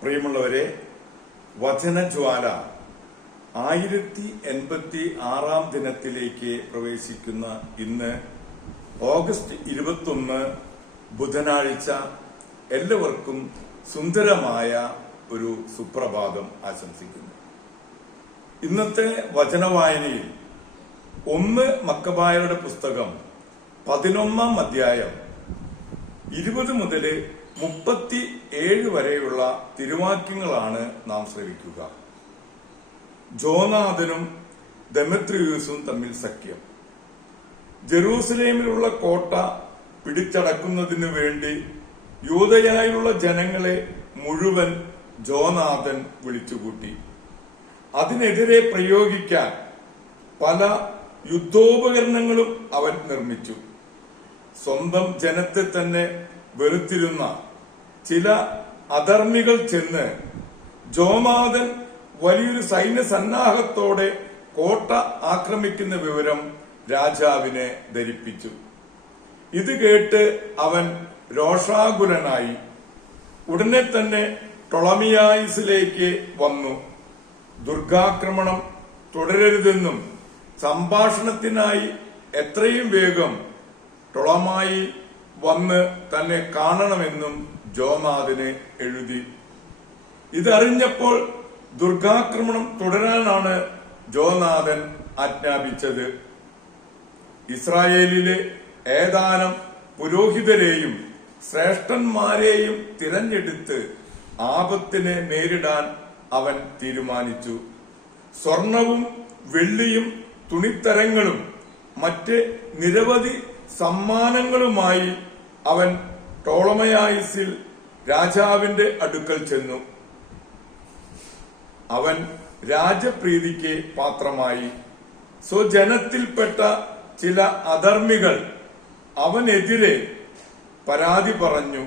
പ്രിയമുള്ളവരെ വചനജ്വാല ആയിരത്തി എൺപത്തി ആറാം ദിനത്തിലേക്ക് പ്രവേശിക്കുന്ന ഇന്ന് ഓഗസ്റ്റ് ഇരുപത്തൊന്ന് ബുധനാഴ്ച എല്ലാവർക്കും സുന്ദരമായ ഒരു സുപ്രഭാതം ആശംസിക്കുന്നു. ഇന്നത്തെ വചനവായനയിൽ ഒന്ന് മക്കബായരുടെ പുസ്തകം പതിനൊന്നാം അധ്യായം ഇരുപത് മുതൽ മുപ്പത്തി ഏഴ് വരെയുള്ള തിരുവാക്യങ്ങളാണ് നാം ശ്രവിക്കുക. ജോനാഥനും ദമത്രിയൂസും തമ്മിൽ സഖ്യം. ജെറൂസലേമിലുള്ള കോട്ട പിടിച്ചടക്കുന്നതിനു വേണ്ടി യൂതയായുള്ള ജനങ്ങളെ മുഴുവൻ ജോനാഥൻ വിളിച്ചുകൂട്ടി. അതിനെതിരെ പ്രയോഗിക്കാൻ പല യുദ്ധോപകരണങ്ങളും അവൻ നിർമ്മിച്ചു. സ്വന്തം ജനത്തെ തന്നെ വെറുത്തിരുന്ന ചില അധർമ്മികൾ ചെന്ന് ജോമാതൻ വലിയൊരു സൈന്യ സന്നാഹത്തോടെ കോട്ട ആക്രമിക്കുന്ന വിവരം രാജാവിനെ ധരിപ്പിച്ചു. ഇത് കേട്ട് അവൻ രോഷാകുലനായി ഉടനെ തന്നെ ടൊളമിയായിസിലേക്ക് വന്നു. ദുർഗാക്രമണം തുടരരുതെന്നും സംഭാഷണത്തിനായി എത്രയും വേഗം ടൊളമായി വന്ന് തന്നെ കാണണമെന്നും ജോനാഥിന് എഴുതി. ഇതറിഞ്ഞപ്പോൾ ദുർഗാക്രമണം തുടരാനാണ് ജോനാഥൻ ആജ്ഞാപിച്ചത്. ഇസ്രായേലിലെ ഏതാനും പുരോഹിതരെയും ശ്രേഷ്ഠന്മാരെയും തിരഞ്ഞെടുത്ത് ആപത്തിനെ നേരിടാൻ അവൻ തീരുമാനിച്ചു. സ്വർണവും വെള്ളിയും തുണിത്തരങ്ങളും മറ്റ് നിരവധി സമ്മാനങ്ങളുമായി അവൻ ടോളമയായിസിൽ രാജാവിന്റെ അടുക്കൽ ചെന്നു. അവൻ രാജപ്രീതിക്ക് പാത്രമായി. സ്വജനത്തിൽപ്പെട്ട ചില അധർമ്മികൾ അവനെതിരെ പരാതി പറഞ്ഞു.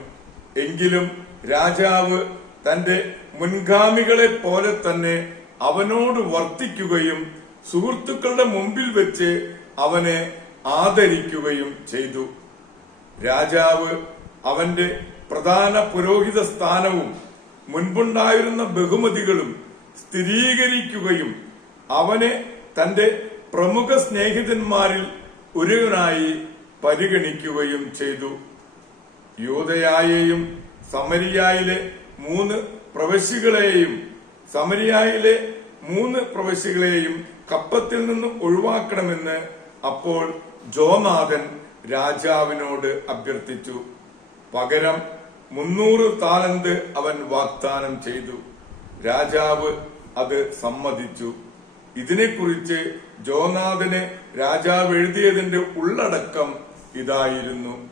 എങ്കിലും രാജാവ് തന്റെ മുൻഗാമികളെ പോലെ തന്നെ അവനോട് വർത്തിക്കുകയും സുഹൃത്തുക്കളുടെ മുമ്പിൽ വെച്ച് അവനെ ആദരിക്കുകയും ചെയ്തു. രാജാവ് അവന്റെ പ്രധാന പുരോഹിത സ്ഥാനവും മുൻപുണ്ടായിരുന്ന ബഹുമതികളും സ്ഥിരീകരിക്കുകയും അവനെ തന്റെ പ്രമുഖ സ്നേഹിതന്മാരിൽ ഒരുവനായി പരിഗണിക്കുകയും ചെയ്തു. യൂതയായെയും സമരിയായിലെ മൂന്ന് പ്രവശ്യകളെയും സമരിയായിലെ മൂന്ന് പ്രവശ്യകളെയും കപ്പത്തിൽ നിന്ന് ഒഴിവാക്കണമെന്ന് അപ്പോൾ ജോനാഥൻ രാജാവിനോട് അഭ്യർത്ഥിച്ചു. പകരം മുന്നൂറ് താലന്ത് അവൻ വാഗ്ദാനം ചെയ്തു. രാജാവ് അത് സമ്മതിച്ചു. ഇതിനെക്കുറിച്ച് ജോനാഥന് രാജാവ് എഴുതിയതിന്റെ ഉള്ളടക്കം ഇതായിരുന്നു.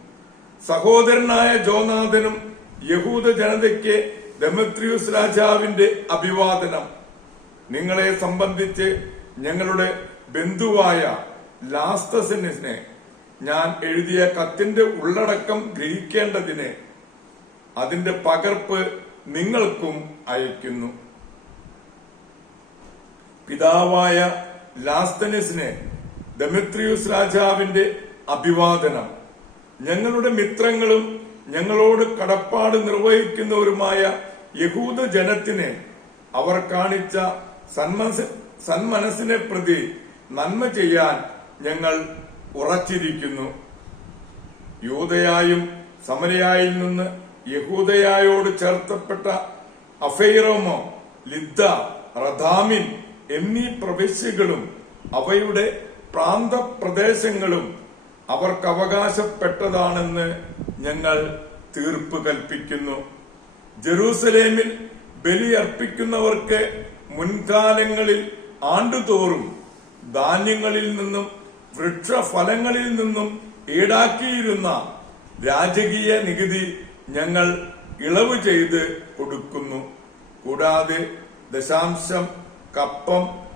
സഹോദരനായ ജോനാഥനും യഹൂദ ജനതയ്ക്ക് ഡെമത്രിയൂസ് രാജാവിന്റെ അഭിവാദനം. നിങ്ങളെ സംബന്ധിച്ച് ഞങ്ങളുടെ ബന്ധുവായ ലാസ്തസിനെ ഞാൻ എഴുതിയ കത്തിന്റെ ഉള്ളടക്കം ഗ്രഹിക്കേണ്ടതിന് അതിന്റെ പകർപ്പ് നിങ്ങൾക്കും അയക്കുന്നു പിതാവായ ലാസ്തനസിനെ ഡെമിത്രിയൂസ് രാജാവിന്റെ അഭിവാദനം. ഞങ്ങളുടെ മിത്രങ്ങളും ഞങ്ങളോട് കടപ്പാട് നിർവഹിക്കുന്നവരുമായ യഹൂദ ജനത്തിനെ അവർ കാണിച്ച സന്മനസ് സന്മനസ്സിനെ പ്രതി നന്മ ചെയ്യാൻ ഞങ്ങൾ ഉറച്ചിരിക്കുന്നു. യൂതയായും സമരയായിൽ നിന്ന് യഹൂദയായോട് ചേർത്തപ്പെട്ട അഫൈറോമോ ലിദ്ദ റദാമിൻ എന്നീ പ്രവിശ്യകളും അവയുടെ പ്രാന്തപ്രദേശങ്ങളും അവർക്ക് അവകാശപ്പെട്ടതാണെന്ന് ഞങ്ങൾ തീർപ്പ് കൽപ്പിക്കുന്നു. ജെറൂസലേമിൽ ബലിയർപ്പിക്കുന്നവർക്ക് മുൻകാലങ്ങളിൽ ആണ്ടുതോറും ധാന്യങ്ങളിൽ നിന്നും വൃക്ഷഫലങ്ങളിൽ നിന്നും ഈടാക്കിയിരുന്ന രാജകീയ നികുതി ഞങ്ങൾ ഇളവ് ചെയ്ത് കൊടുക്കുന്നു. കൂടാതെ ദശാംശം കപ്പം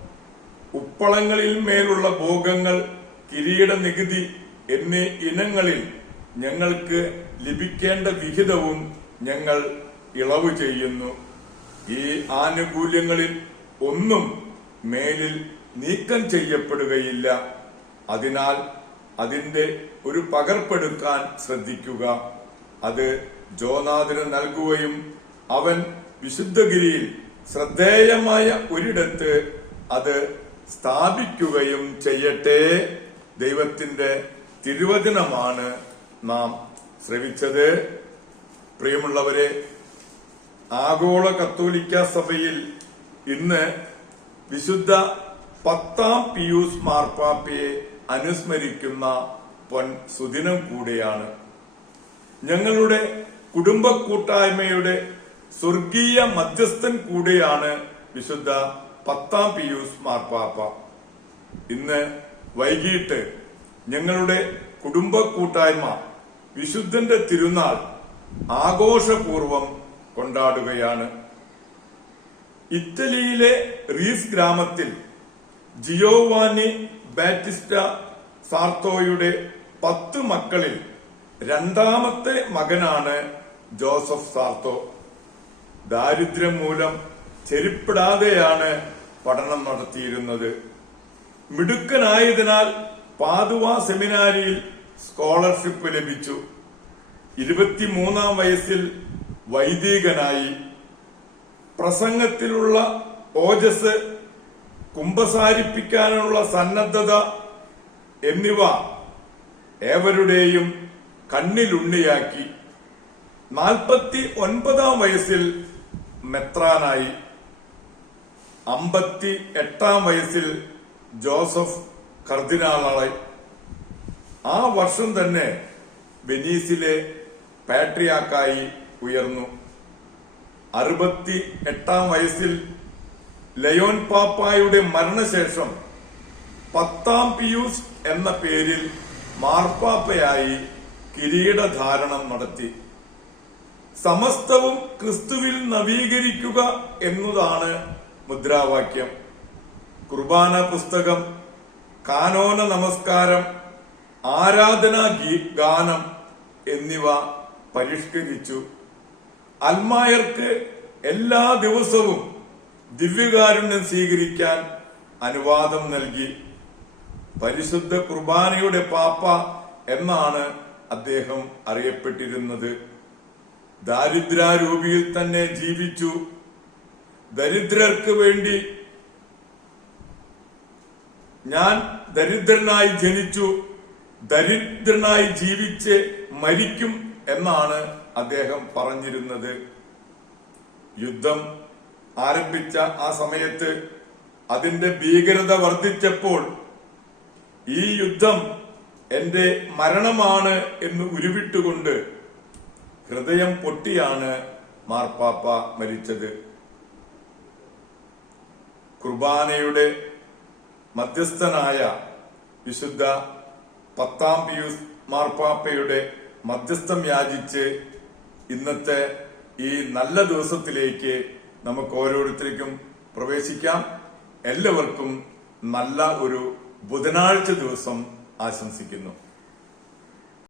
ഉപ്പളങ്ങളിൽ മേലുള്ള ഭോഗങ്ങൾ കിരീട നികുതി എന്നീ ഇനങ്ങളിൽ ഞങ്ങൾക്ക് ലഭിക്കേണ്ട വിഹിതവും ഞങ്ങൾ ഇളവ് ചെയ്യുന്നു. ഈ ആനുകൂല്യങ്ങളിൽ ഒന്നും മേലിൽ നീക്കം ചെയ്യപ്പെടുകയില്ല. അതിനാൽ അതിന്റെ ഒരു പകർപ്പെടുക്കാൻ ശ്രദ്ധിക്കുക. അത് ജോനാഥിന് നൽകുകയും അവൻ വിശുദ്ധഗിരിയിൽ ശ്രദ്ധേയമായ ഒരിടത്ത് അത് സ്ഥാപിക്കുകയും ചെയ്യട്ടെ. ദൈവത്തിന്റെ തിരുവചനമാണ് നാം ശ്രവിച്ചത്. പ്രിയമുള്ളവരെ ആഗോള കത്തോലിക്ക സഭയിൽ ഇന്ന് വിശുദ്ധ പത്താം പിയൂസ് മാർപ്പാപ്പയെ അനുസ്മരിക്കുന്ന പൊൻ സുദിനം കൂടിയാണ്. ഞങ്ങളുടെ കുടുംബ കൂട്ടായ്മയുടെ സ്വർഗീയ മധ്യസ്ഥൻ കൂടെയാണ് വിശുദ്ധ പത്താം പിയൂസ് മാർപ്പാപ്പ. ഇന്ന് വൈകിട്ട് ഞങ്ങളുടെ കുടുംബ കൂട്ടായ്മ വിശുദ്ധന്റെ തിരുനാൾ ആഘോഷപൂർവം കൊണ്ടാടുകയാണ്. ഇറ്റലിയിലെ റീസ് ഗ്രാമത്തിൽ ജിയോവാനി ബാറ്റിസ്റ്റ സാർത്തോയുടെ പത്ത് മക്കളിൽ രണ്ടാമത്തെ മകനാണ് ജോസഫ് സാർത്തോ ദാരിദ്ര്യം മൂലം ചെരുപ്പിടാതെയാണ് പഠനം നടത്തിയിരുന്നത്. മിടുക്കനായതിനാൽ പാതുവ സെമിനാരിയിൽ സ്കോളർഷിപ്പ് ലഭിച്ചു. ഇരുപത്തിമൂന്നാം വയസ്സിൽ വൈദികനായി. പ്രസംഗത്തിലുള്ള ഓജസ് കുംഭസാരിപ്പിക്കാനുള്ള സന്നദ്ധത എന്നിവ ഏവരുടെയും കണ്ണിലുണ്ണിയാക്കി. നാൽപ്പത്തി ഒൻപതാം വയസ്സിൽ മെത്രാനായി അമ്പത്തി എട്ടാം വയസ്സിൽ ജോസഫ് കർദിനാളായി. ആ വർഷം തന്നെ വെനീസിലെ പാട്രിയാക്കായി ഉയർന്നു. അറുപത്തി എട്ടാം വയസ്സിൽ ലയോൻ പാപ്പായുടെ മരണശേഷം പത്താം പിയൂസ് എന്ന പേരിൽ മാർപ്പാപ്പയായി കിരീടധാരണം നടത്തി. സമസ്തവും ക്രിസ്തുവിൽ നവീകരിക്കുക എന്നതാണ് മുദ്രാവാക്യം. കുർബാന പുസ്തകം കാനോന നമസ്കാരം ആരാധനാ ഗാനം എന്നിവ പരിഷ്കരിച്ചു. അൽമായർക്ക് എല്ലാ ദിവസവും ദിവ്യകാരുണ്യം സ്വീകരിക്കാൻ അനുവാദം നൽകി. പരിശുദ്ധ കുർബാനയുടെ പാപ്പ എന്നാണ് അദ്ദേഹം അറിയപ്പെട്ടിരുന്നത്. ദാരിദ്ര്യാരൂപിയിൽ തന്നെ ജീവിച്ചു. ദരിദ്രർക്ക് വേണ്ടി ഞാൻ ദരിദ്രനായി ജനിച്ചു. ദരിദ്രനായി ജീവിച്ച് മരിക്കും എന്നാണ് അദ്ദേഹം പറഞ്ഞിരുന്നത്. യുദ്ധം ആരംഭിച്ച ആ സമയത്ത് അതിന്റെ ഭീകരത വർദ്ധിച്ചപ്പോൾ ഈ യുദ്ധം എന്റെ മരണമാണ് എന്ന് ഉരുവിട്ടുകൊണ്ട് ഹൃദയം പൊട്ടിയാണ് മാർപ്പാപ്പ മരിച്ചത്. കുർബാനയുടെ മധ്യസ്ഥനായ വിശുദ്ധ പത്താം പിയൂസ് മാർപ്പാപ്പയുടെ മധ്യസ്ഥം യാചിച്ച് ഇന്നത്തെ ഈ നല്ല ദിവസത്തിലേക്ക് നമുക്ക് ഓരോരുത്തർക്കും പ്രവേശിക്കാം. എല്ലാവർക്കും നല്ല ഒരു ബുധനാഴ്ച ദിവസം ആശംസിക്കുന്നു.